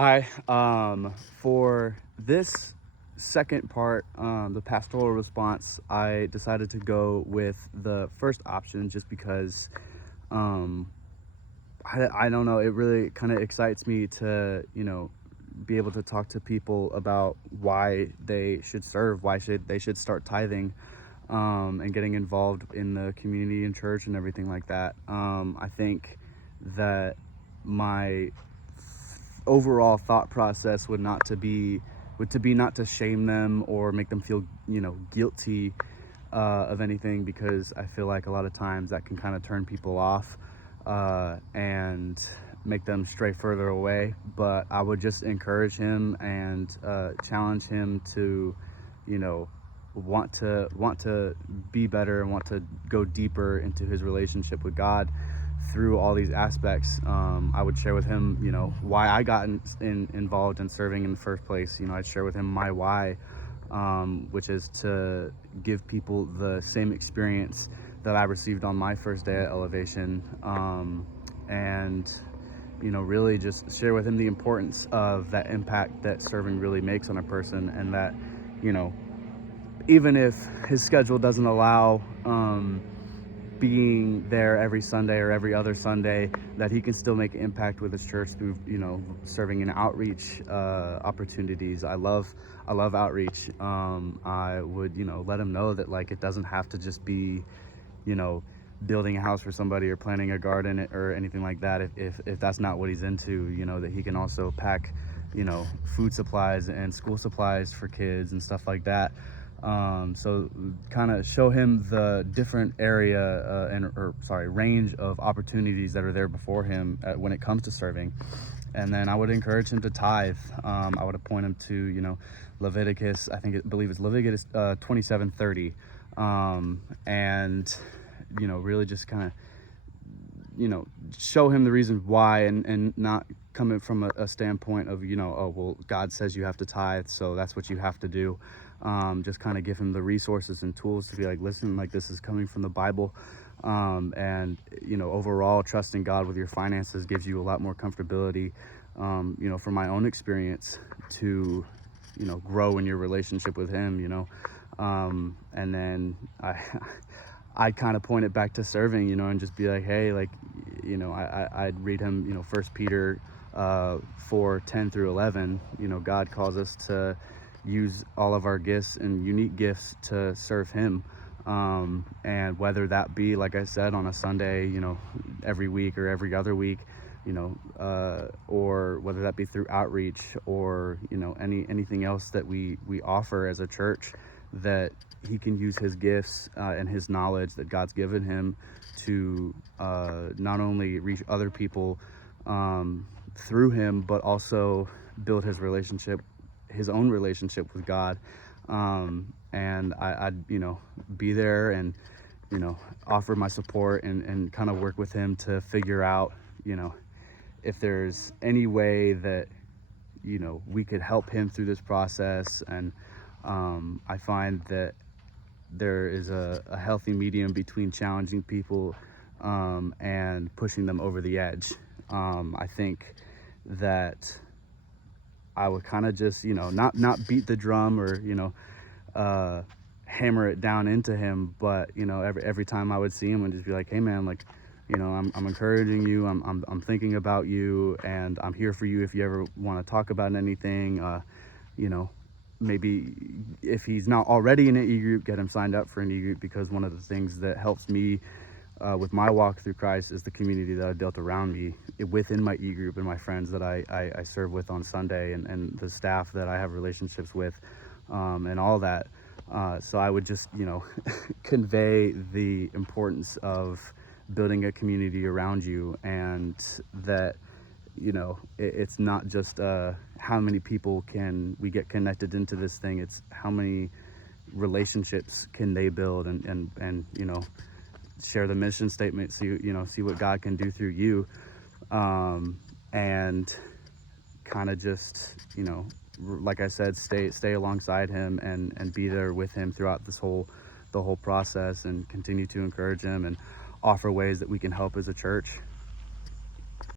Hi. For this second part, the pastoral response, I decided to go with the first option just because um, I don't know, it really kind of excites me to, be able to talk to people about why they should serve, they should start tithing, and getting involved in the community and church and everything like that. I think that my overall thought process would to be not to shame them or make them feel guilty of anything, because I feel like a lot of times that can kind of turn people off and make them stray further away. But I would just encourage him and challenge him to want to be better and want to go deeper into his relationship with God through all these aspects. I would share with him, why I got involved in serving in the first place. I'd share with him my why, which is to give people the same experience that I received on my first day at Elevation, and really just share with him the importance of that impact that serving really makes on a person, and that even if his schedule doesn't allow being there every Sunday or every other Sunday, that he can still make an impact with his church through serving in outreach opportunities. I love outreach. I would let him know that, like, it doesn't have to just be building a house for somebody or planting a garden or anything like that. If that's not what he's into, that he can also pack food supplies and school supplies for kids and stuff like that. So kind of show him the different range of opportunities that are there before him when it comes to serving. And then I would encourage him to tithe. I would point him to Leviticus, believe it's Leviticus 27:30, and really just kind of show him the reason why, and not coming from a standpoint of oh well, God says you have to tithe, so that's what you have to do. Just kind of give him the resources and tools to be like, listen, like, this is coming from the Bible, and overall trusting God with your finances gives you a lot more comfortability, from my own experience, to grow in your relationship with him. And then I kind of point it back to serving, and just be like, hey, like, I'd read him, 1 Peter 4:10-11. God calls us to use all of our gifts and unique gifts to serve him. And whether that be, like I said, on a Sunday, every week or every other week, or whether that be through outreach or, anything else that we offer as a church, that he can use his gifts and his knowledge that God's given him to not only reach other people through him, but also build his own relationship with God. And I'd be there and offer my support and kind of work with him to figure out if there's any way that we could help him through this process. And I find that there is a healthy medium between challenging people and pushing them over the edge. I think that I would kind of just not beat the drum or hammer it down into him, but every time I would see him and just be like, hey man, like, I'm encouraging you, I'm thinking about you, and I'm here for you if you ever want to talk about anything. Maybe if he's not already in an e-group, get him signed up for an e-group, because one of the things that helps me with my walk through Christ is the community that I've built around me within my e-group, and my friends that I serve with on Sunday, and the staff that I have relationships with, and all that. So I would just convey the importance of building a community around you, and that it's not just how many people can we get connected into this thing, it's how many relationships can they build, and share the mission statement, see what God can do through you, and kind of just like I said, stay alongside him and be there with him throughout the whole process, and continue to encourage him and offer ways that we can help as a church.